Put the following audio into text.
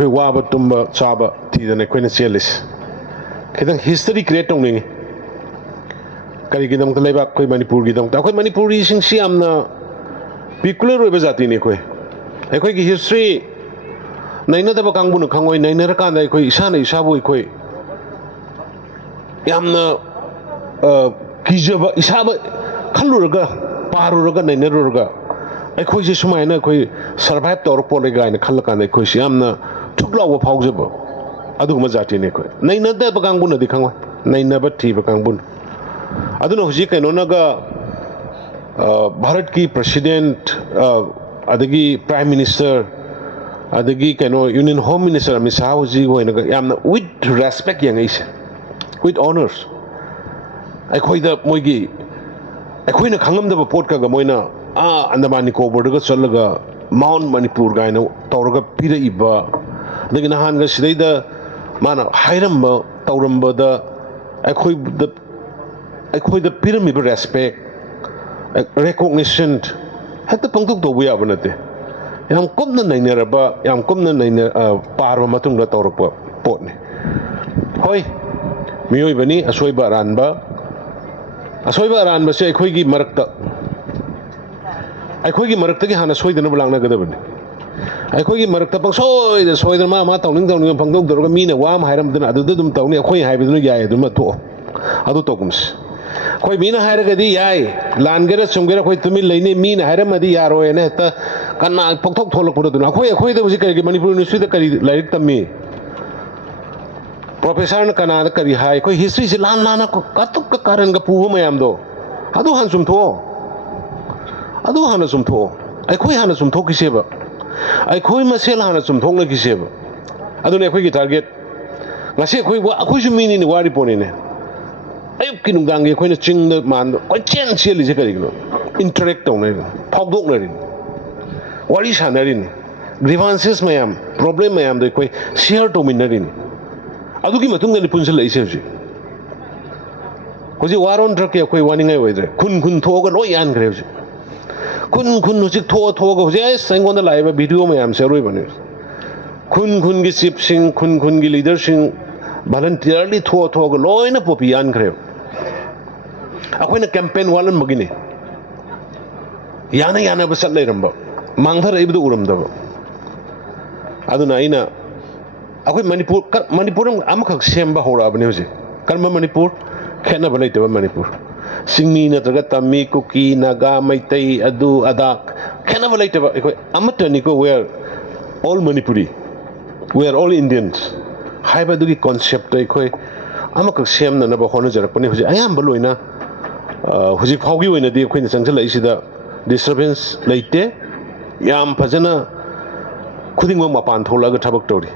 ꯑꯩꯈꯣꯏ ꯋꯥꯕ ꯇꯨꯝꯕ ꯆꯥꯕ ꯊꯤꯗꯅ ꯑꯩꯈꯣꯏꯅ ꯆꯦꯜꯂꯤꯁꯦ ꯈꯤꯇꯪ ꯍꯤꯁꯇꯔꯤ ꯀ꯭ꯔꯤꯌꯦꯠ ꯇꯧꯅꯤꯡꯉꯤ ꯀꯔꯤꯒꯤꯗꯃꯛꯇ ꯂꯩꯕꯥꯛ ꯑꯩꯈꯣꯏ ꯃꯅꯤꯄꯨꯔꯒꯤꯗꯃꯛꯇ ꯑꯩꯈꯣꯏ ꯃꯅꯤꯄꯨꯔꯤꯁꯤꯡꯁꯤ ꯌꯥꯝꯅ ꯄꯤꯀꯨꯂꯔ ꯑꯣꯏꯕ ꯖꯥꯇꯤꯅꯤ ꯑꯩꯈꯣꯏꯒꯤ ꯍꯤꯁꯇ꯭ꯔꯤ ꯅꯩꯅꯗꯕ ꯀꯥꯡꯕꯨꯅ ꯈꯪꯉꯣꯏ ꯅꯩꯅꯔꯀꯥꯟꯗ ꯑꯩꯈꯣꯏ ꯏꯁꯥꯅ ꯏꯁꯥꯕꯨ ꯑꯩꯈꯣꯏ ꯌꯥꯝꯅ ꯀꯤꯖꯕ ꯏꯁꯥꯕ ꯈꯜꯂꯨꯔꯒ ꯄꯥꯔꯨꯔꯒ ꯅꯩꯅꯔꯨꯔꯒ ꯑꯩꯈꯣꯏꯁꯦ ꯁꯨꯃꯥꯏꯅ ꯑꯩꯈꯣꯏ ꯁꯔꯚꯥꯏꯚ ꯇꯧꯔ ꯄꯣꯠꯂꯦ ꯀꯥꯏꯅ ꯈꯜꯂꯀꯥꯟꯗ ꯑꯩꯈꯣꯏꯁꯤ ꯌꯥꯝꯅ ꯊꯨꯛ ꯂꯥꯎꯕ ꯐꯥꯎꯖꯕ ꯑꯗꯨꯒꯨꯝꯕ ꯖꯥꯇꯤꯅꯤ ꯑꯩꯈꯣꯏ ꯅꯩꯅꯗꯕ ꯀꯥꯡꯕꯨꯅꯗꯤ ꯈꯪꯉꯣꯏ ꯅꯩꯅꯕ ꯊꯤꯕ ꯀꯥꯡꯕꯨꯅ ꯑꯗꯨꯅ ꯍꯧꯖꯤꯛ ꯀꯩꯅꯣꯅꯒ ꯚꯥꯔꯠꯀꯤ ꯄ꯭ꯔꯁꯤꯗꯦꯟꯠ ꯑꯗꯒꯤ ꯄ꯭ꯔꯥꯏꯝ ꯃꯤꯅꯤꯁꯇꯔ ꯑꯗꯒꯤ ꯀꯩꯅꯣ union home minister Amit Shah ꯍꯧꯖꯤꯛ ꯑꯣꯏꯅꯒ ꯌꯥꯝꯅ ꯋꯤꯠ ꯔꯦꯁꯄꯦꯛ ꯌꯦꯡꯉꯛꯏꯁꯦ ꯋꯤꯠ ꯑꯣꯅꯔꯁ ꯑꯩꯈꯣꯏꯗ ꯃꯣꯏꯒꯤ ꯑꯩꯈꯣꯏꯅ ꯈꯪꯉꯝꯗꯕ ꯄꯣꯠꯀꯒ ꯃꯣꯏꯅ ꯑꯟꯗꯃꯥꯟ ꯅꯤꯀꯣꯕꯔꯗꯒ ꯆꯠꯂꯒ ꯃꯥꯎꯟ ꯃꯅꯤꯄꯨꯔ ꯀꯥꯏꯅ ꯇꯧꯔꯒ ꯄꯤꯔꯛꯏꯕ ꯑꯗꯒꯤ ꯅꯍꯥꯟꯒ ꯁꯤꯗꯩꯗ ꯃꯥꯅ ꯍꯥꯏꯔꯝꯕ ꯇꯧꯔꯝꯕꯗ ꯑꯩꯈꯣꯏꯗ ꯄꯤꯔꯝꯃꯤꯕ ꯔꯦꯁꯄꯦꯛ ꯔꯦꯀꯣꯛꯅꯤꯁꯟ ꯍꯦꯛꯇ ꯄꯪꯇꯧ ꯇꯧꯕ ꯌꯥꯕ ꯅꯠꯇꯦ ꯌꯥꯝ ꯀꯨꯞꯅ ꯅꯩꯅꯔꯕ ꯌꯥꯝ ꯀꯨꯞꯅ ꯄꯥꯔꯕ ꯃꯇꯨꯡꯗ ꯇꯧꯔꯛꯄ ꯄꯣꯠꯅꯤ ꯍꯣꯏ ꯃꯤꯑꯣꯏꯕꯅꯤ ꯑꯁꯣꯏꯕ ꯑꯔꯥꯟꯕꯁꯦ ꯑꯩꯈꯣꯏꯒꯤ ꯃꯔꯛꯇꯒꯤ ꯍꯥꯟꯅ ꯁꯣꯏꯗꯅꯕ ꯂꯥꯛꯅꯒꯗꯕꯅꯤ ꯑꯩꯈꯣꯏꯒꯤ ꯃꯔꯛꯇ ꯄꯪꯁꯣꯏꯗ ꯁꯣꯏꯗꯅ ꯃꯥ ꯇꯧꯅꯤꯡ ꯄꯪꯇꯧ ꯇꯧꯔꯒ ꯃꯤꯅ ꯋꯥ ꯑꯃ ꯍꯥꯏꯔꯝꯗꯅ ꯑꯗꯨꯗ ꯑꯗꯨꯝ ꯇꯧꯅꯤ ꯑꯩꯈꯣꯏ ꯍꯥꯏꯕꯗꯨꯅ ꯌꯥꯏ ꯑꯗꯨꯃ ꯊꯣꯛꯑꯣ ꯑꯗꯨ ꯇꯧꯒꯨꯝꯁꯤ ꯑꯩꯈꯣꯏ ꯃꯤꯅ ꯍꯥꯏꯔꯒꯗꯤ ꯌꯥꯏ ꯂꯥꯟꯒꯦꯔꯥ ꯆꯨꯝꯒꯦꯔꯥ ꯑꯩꯈꯣꯏ ꯇꯨꯃꯤꯟ ꯂꯩꯅꯤ ꯃꯤꯅ ꯍꯥꯏꯔꯝꯃꯗꯤ ꯌꯥꯔꯣꯏꯅ ꯍꯦꯛꯇ ꯀꯅꯥ ꯄꯣꯛꯊꯣꯛ ꯊꯣꯛꯂꯛꯄꯗꯨꯅ ꯑꯩꯈꯣꯏꯗ ꯍꯧꯖꯤꯛ ꯀꯔꯤꯒꯤ ꯃꯅꯤꯄꯨꯔ ꯌꯨꯅꯤꯚꯔꯁꯤꯇꯤꯗ ꯀꯔꯤ ꯂꯥꯏꯔꯤꯛ ꯇꯝꯃꯤ ꯄ꯭ꯔꯣꯐꯦꯁꯔꯅ ꯀꯅꯥꯗ ꯀꯔꯤ ꯍꯥꯏ ꯑꯩꯈꯣꯏ ꯍꯤꯁꯇ꯭ꯔꯤꯁꯤ ꯂꯥꯟꯅ ꯀꯥꯇꯨꯛꯀ ꯀꯥꯔꯟꯒ ꯄꯨꯕ ꯃꯌꯥꯝꯗꯣ ꯑꯗꯨ ꯍꯥꯟꯅ ꯆꯨꯝꯊꯣꯛꯑꯣ ꯑꯩꯈꯣꯏ ꯍꯥꯟꯅ ꯆꯨꯝꯊꯣꯛꯈꯤꯁꯦꯕ ꯑꯩꯈꯣꯏ ꯃꯁꯦꯜ ꯍꯥꯟꯅ ꯆꯨꯝꯊꯣꯛꯅꯈꯤꯁꯦꯕ ꯑꯗꯨꯅꯤ ꯑꯩꯈꯣꯏꯒꯤ ꯇꯥꯔꯒꯦꯠ ꯉꯁꯤ ꯑꯩꯈꯣꯏꯁꯨ ꯃꯤꯅꯤꯅꯦ ꯋꯥꯔꯤ ꯄꯣꯠꯅꯤꯅꯦ ꯑꯌꯨꯛꯀꯤ ꯅꯨꯡꯗꯥꯡꯒꯤ ꯑꯩꯈꯣꯏꯅ ꯆꯤꯡꯗ ꯃꯥꯟꯗ ꯀꯣꯏꯆꯦꯟ ꯆꯦꯜꯂꯤꯁꯦ ꯀꯔꯤꯒꯤꯅꯣ ꯏꯟꯇꯔꯦꯛ ꯇꯧꯅꯔꯤꯅꯤ ꯐꯥꯎꯗꯣꯛꯅꯔꯤꯅꯤ ꯋꯥꯔꯤ ꯁꯥꯟꯅꯔꯤꯅꯤ ꯒ꯭ꯔꯤꯚꯥꯟꯁꯦꯁ ꯃꯌꯥꯝ ꯄ꯭ꯔꯣꯕ꯭ꯂꯦꯝ ꯃꯌꯥꯝꯗꯣ ꯑꯩꯈꯣꯏ ꯁꯤꯌꯔ ꯇꯧꯃꯤꯟꯅꯔꯤꯅꯤ ꯑꯗꯨꯒꯤ ꯃꯇꯨꯡꯗꯅꯤ ꯄꯨꯟꯁꯤꯜꯂꯛꯏꯁꯦ ꯍꯧꯖꯤꯛ ꯋꯥꯔꯣꯟꯗ꯭ꯔꯛꯀꯤ ꯑꯩꯈꯣꯏ ꯋꯥꯅꯤꯡꯉꯥꯏ ꯑꯣꯏꯗ꯭ꯔꯦ ꯈꯨꯟ ꯊꯣꯛꯑꯒ ꯂꯣꯏ ꯌꯥꯟꯈ꯭ꯔꯦ ꯍꯧꯖꯤꯛ ꯈꯨꯟ ꯍꯧꯖꯤꯛ ꯊꯣꯛꯑꯒ ꯍꯧꯖꯤꯛ ꯑꯩꯉꯣꯟꯗ ꯂꯥꯛꯏꯕ ꯚꯤꯗꯤꯑꯣ ꯃꯌꯥꯝꯁꯦ ꯑꯔꯣꯏꯕꯅꯤ ꯈꯨꯟꯒꯤ ꯆꯤꯞꯁꯤꯡ ꯈꯨꯟꯒꯤ ꯂꯤꯗꯔꯁꯤꯡ ꯚꯂꯟꯇꯤꯌꯔꯂꯤ ꯊꯣꯛꯑꯒ ꯂꯣꯏꯅ ꯄꯣꯄꯤ ꯌꯥꯟꯈ꯭ꯔꯦꯕ ꯑꯩꯈꯣꯏꯅ ꯀꯦꯝꯄꯦꯟ ꯋꯥꯠꯍꯟꯕꯒꯤꯅꯤ ꯌꯥꯅꯕ ꯆꯠ ꯂꯩꯔꯝꯕ ꯃꯥꯡꯊꯔꯛꯏꯕꯗꯨ ꯎꯔꯝꯗꯕ ꯑꯗꯨꯅ ꯑꯩꯈꯣꯏ ꯃꯅꯤꯄꯨꯔ ꯑꯃꯈꯛ ꯁꯦꯝꯕ ꯍꯧꯔꯛꯑꯕꯅꯤ ꯍꯧꯖꯤꯛ ꯀꯔꯝꯕ ꯃꯅꯤꯄꯨꯔ ꯈꯦꯠꯅꯕ ꯂꯩꯇꯕ ꯃꯅꯤꯄꯨꯔ ꯆꯤꯡꯃꯤ ꯅꯠꯇ꯭ꯔꯒ ꯇꯝꯃꯤ ꯀꯨꯀꯤ ꯅꯥꯒꯥ ꯃꯩꯇꯩ ꯑꯗꯨ ꯑꯗꯥ ꯈꯦꯠꯅꯕ ꯂꯩꯇꯕ ꯑꯩꯈꯣꯏ ꯑꯃꯠꯇꯅꯤꯀꯣ we are all Manipuri we are all Indians ꯍꯥꯏꯕꯗꯨꯒꯤ ꯀꯣꯟꯁꯦꯞꯇ ꯑꯩꯈꯣꯏ ꯑꯃꯈꯛ ꯁꯦꯝꯅꯅꯕ ꯍꯣꯠꯅꯖꯔꯛꯄꯅꯤ ꯍꯧꯖꯤꯛ ꯑꯌꯥꯝꯕ ꯂꯣꯏꯅ ꯍꯧꯖꯤꯛ ꯐꯥꯎꯒꯤ ꯑꯣꯏꯅꯗꯤ ꯑꯩꯈꯣꯏꯅ ꯆꯪꯁꯤꯜꯂꯛꯏꯁꯤꯗ ꯗꯤꯁꯇꯔꯕꯦꯟꯁ ꯂꯩꯇꯦ ꯌꯥꯝ ꯐꯖꯅ ꯈꯨꯗꯤꯡꯃꯛ ꯃꯄꯥꯟ ꯊꯣꯛꯂꯛꯑꯒ ꯊꯕꯛ ꯇꯧꯔꯤ